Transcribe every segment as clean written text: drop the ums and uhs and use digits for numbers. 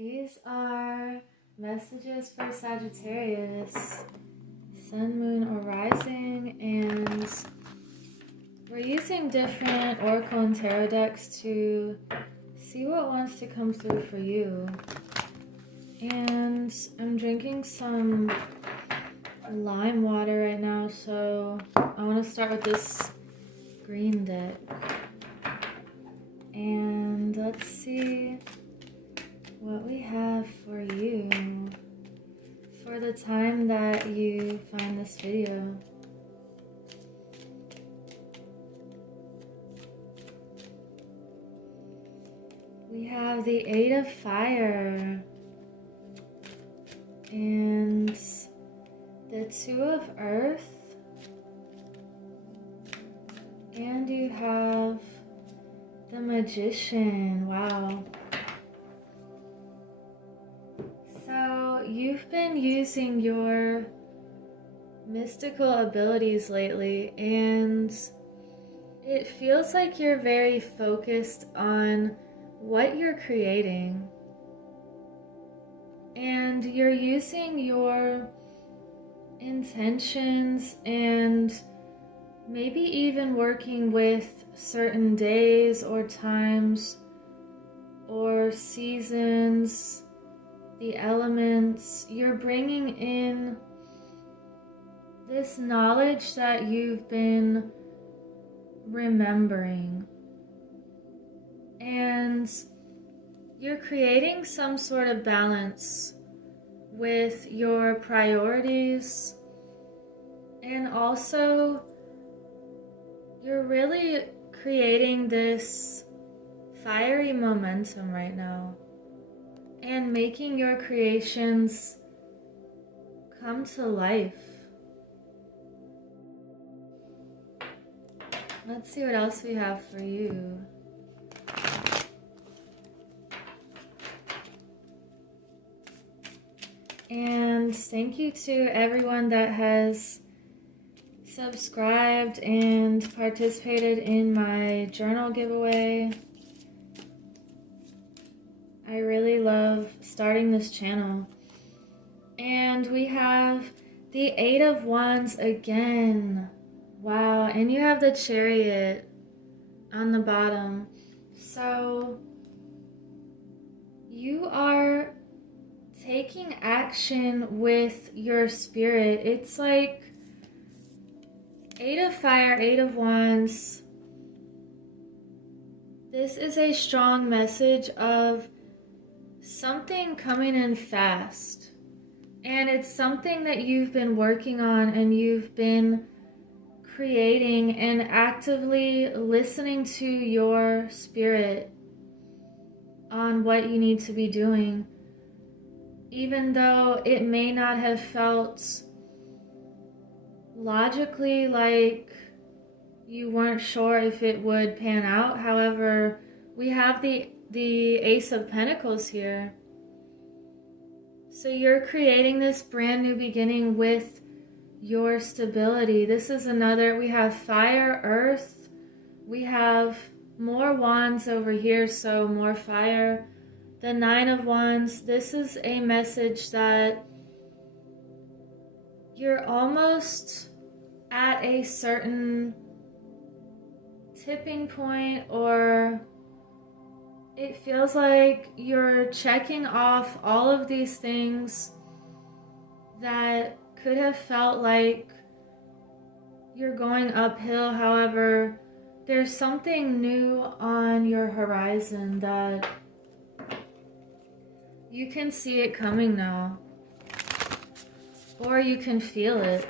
These are messages for Sagittarius, Sun, Moon, or Rising, and we're using different Oracle and Tarot decks to see what wants to come through for you. And I'm drinking some lime water right now, so I want to start with this green deck. And let's see what we have for you for the time that you find this video. We have the Eight of Fire and the Two of Earth, and you have the Magician. Wow. So you've been using your mystical abilities lately, and it feels like you're very focused on what you're creating, and you're using your intentions and maybe even working with certain days or times or seasons, the elements. You're bringing in this knowledge that you've been remembering, and you're creating some sort of balance with your priorities, and also you're really creating this fiery momentum right now and making your creations come to life. Let's see what else we have for you. And thank you to everyone that has subscribed and participated in my journal giveaway. I really love starting this channel. And we have the Eight of Wands again. Wow, and you have the Chariot on the bottom. So you are taking action with your spirit. It's like Eight of Fire, Eight of Wands. This is a strong message of something coming in fast. And it's something that you've been working on and you've been creating and actively listening to your spirit on what you need to be doing. Even though it may not have felt logically like you weren't sure if it would pan out. However, we have the Ace of Pentacles here. So you're creating this brand new beginning with your stability. This is another, we have fire, earth, we have more wands over here, so more fire. The Nine of Wands, this is a message that you're almost at a certain tipping point, or it feels like you're checking off all of these things that could have felt like you're going uphill. However, there's something new on your horizon that you can see it coming now, or you can feel it.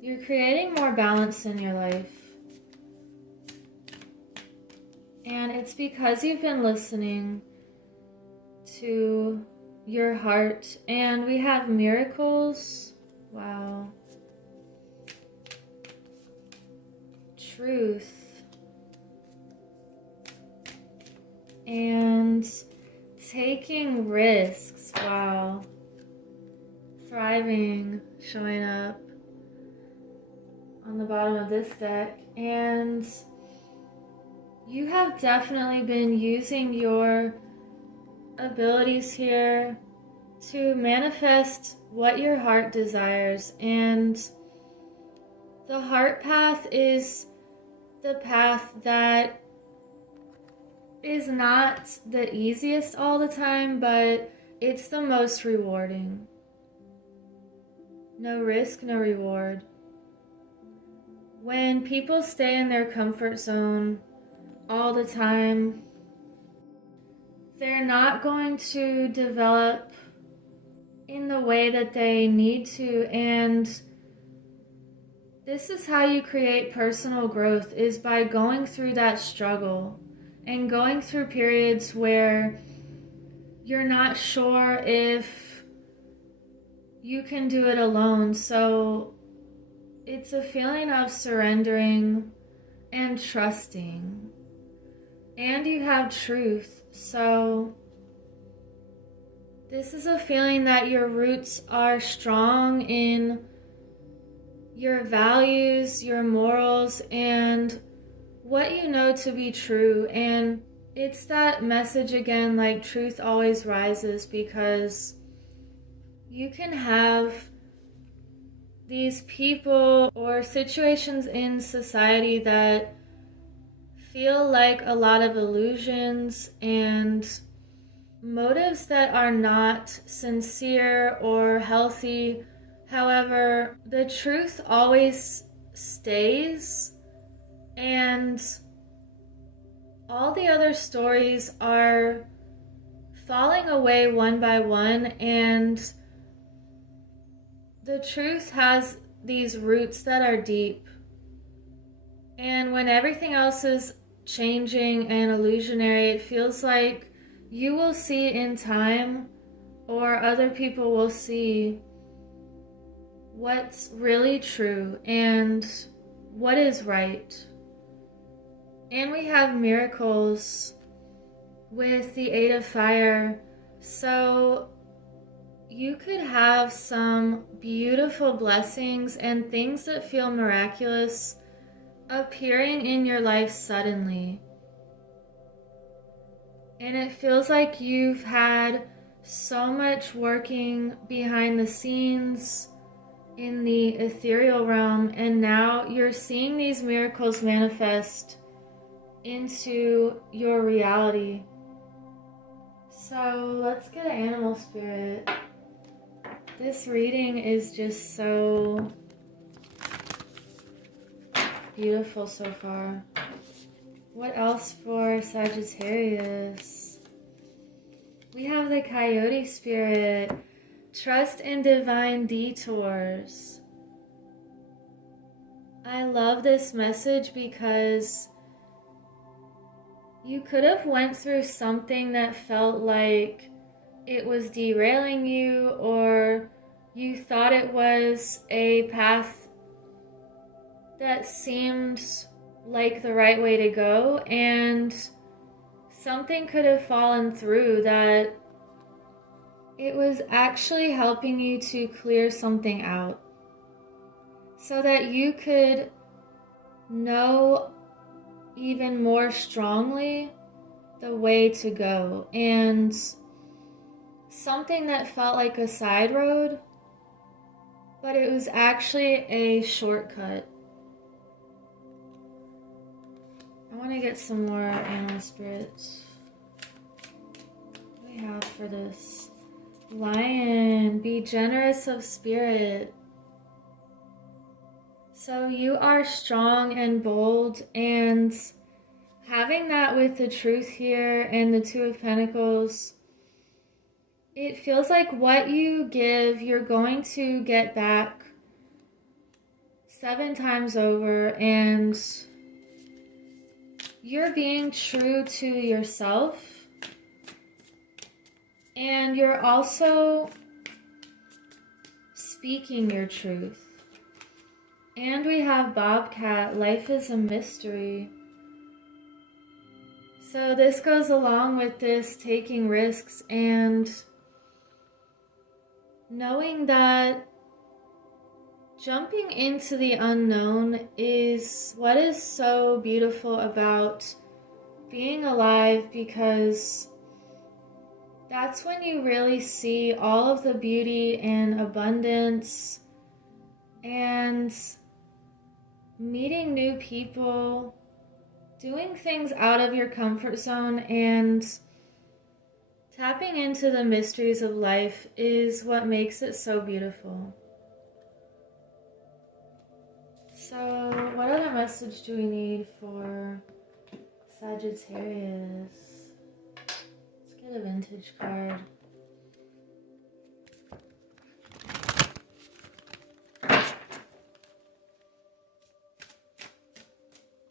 You're creating more balance in your life. And it's because you've been listening to your heart. And we have miracles. Wow. Truth. And taking risks. Wow. Thriving, showing up on the bottom of this deck. And You have definitely been using your abilities here to manifest what your heart desires, and the heart path is the path that is not the easiest all the time, but it's the most rewarding. No risk, no reward. When people stay in their comfort zone all the time, they're not going to develop in the way that they need to, and this is how you create personal growth, is by going through that struggle and going through periods where you're not sure if you can do it alone. So it's a feeling of surrendering and trusting. And you have truth. So this is a feeling that your roots are strong in your values, your morals, and what you know to be true. And it's that message again, like truth always rises, because you can have these people or situations in society that feel like a lot of illusions and motives that are not sincere or healthy. However, the truth always stays, and all the other stories are falling away one by one, and the truth has these roots that are deep. And when everything else is changing and illusionary, it feels like you will see in time, or other people will see, what's really true and what is right. And we have miracles with the 8 of Fire. So you could have some beautiful blessings and things that feel miraculous appearing in your life suddenly. And it feels like you've had so much working behind the scenes in the ethereal realm, and now you're seeing these miracles manifest into your reality. So let's get an animal spirit. This reading is just so beautiful so far. What else for Sagittarius? We have the Coyote spirit. Trust in divine detours. I love this message because you could have went through something that felt like it was derailing you, or you thought it was a path that seemed like the right way to go, and something could have fallen through that it was actually helping you to clear something out so that you could know even more strongly the way to go. And something that felt like a side road, but it was actually a shortcut. I want to get some more animal spirits. What do we have for this? Lion, be generous of spirit. So you are strong and bold, and having that with the truth here and the 2 of Pentacles, it feels like what you give, you're going to get back 7 times over, and you're being true to yourself. And you're also speaking your truth. And we have Bobcat, life is a mystery. So this goes along with this taking risks and knowing that jumping into the unknown is what is so beautiful about being alive, because that's when you really see all of the beauty and abundance and meeting new people, doing things out of your comfort zone, and tapping into the mysteries of life is what makes it so beautiful. So, what other message do we need for Sagittarius? Let's get a vintage card.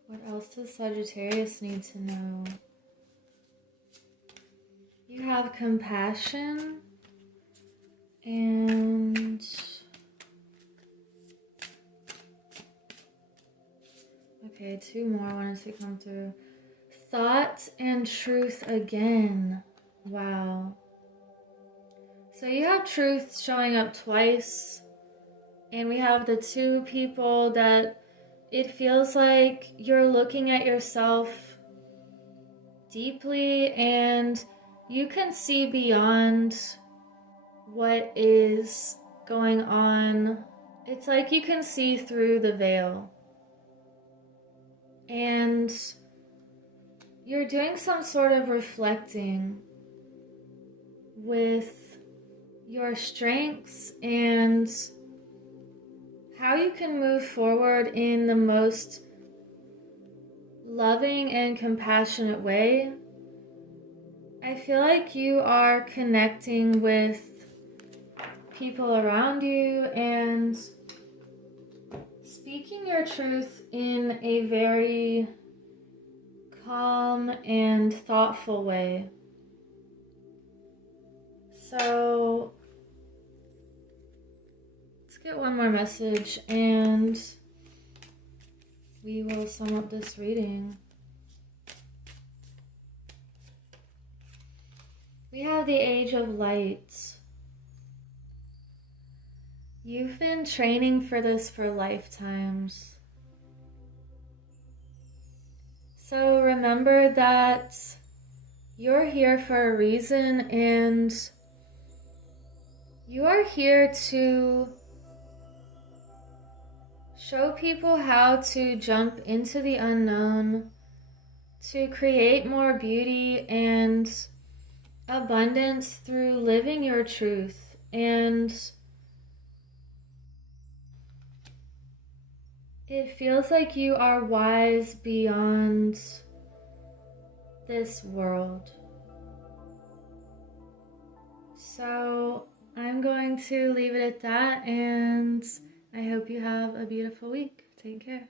What else does Sagittarius need to know? You have compassion and okay, two more I wanted to come through. Thought and truth again. Wow. So you have truth showing up twice, and we have the two people that it feels like you're looking at yourself deeply and you can see beyond what is going on. It's like you can see through the veil. And you're doing some sort of reflecting with your strengths and how you can move forward in the most loving and compassionate way. I feel like you are connecting with people around you and speaking your truth in a very calm and thoughtful way. So let's get one more message and we will sum up this reading. We have the Age of Light. You've been training for this for lifetimes. So remember that you're here for a reason, and you are here to show people how to jump into the unknown, to create more beauty and abundance through living your truth. And it feels like you are wise beyond this world. So I'm going to leave it at that, and I hope you have a beautiful week. Take care.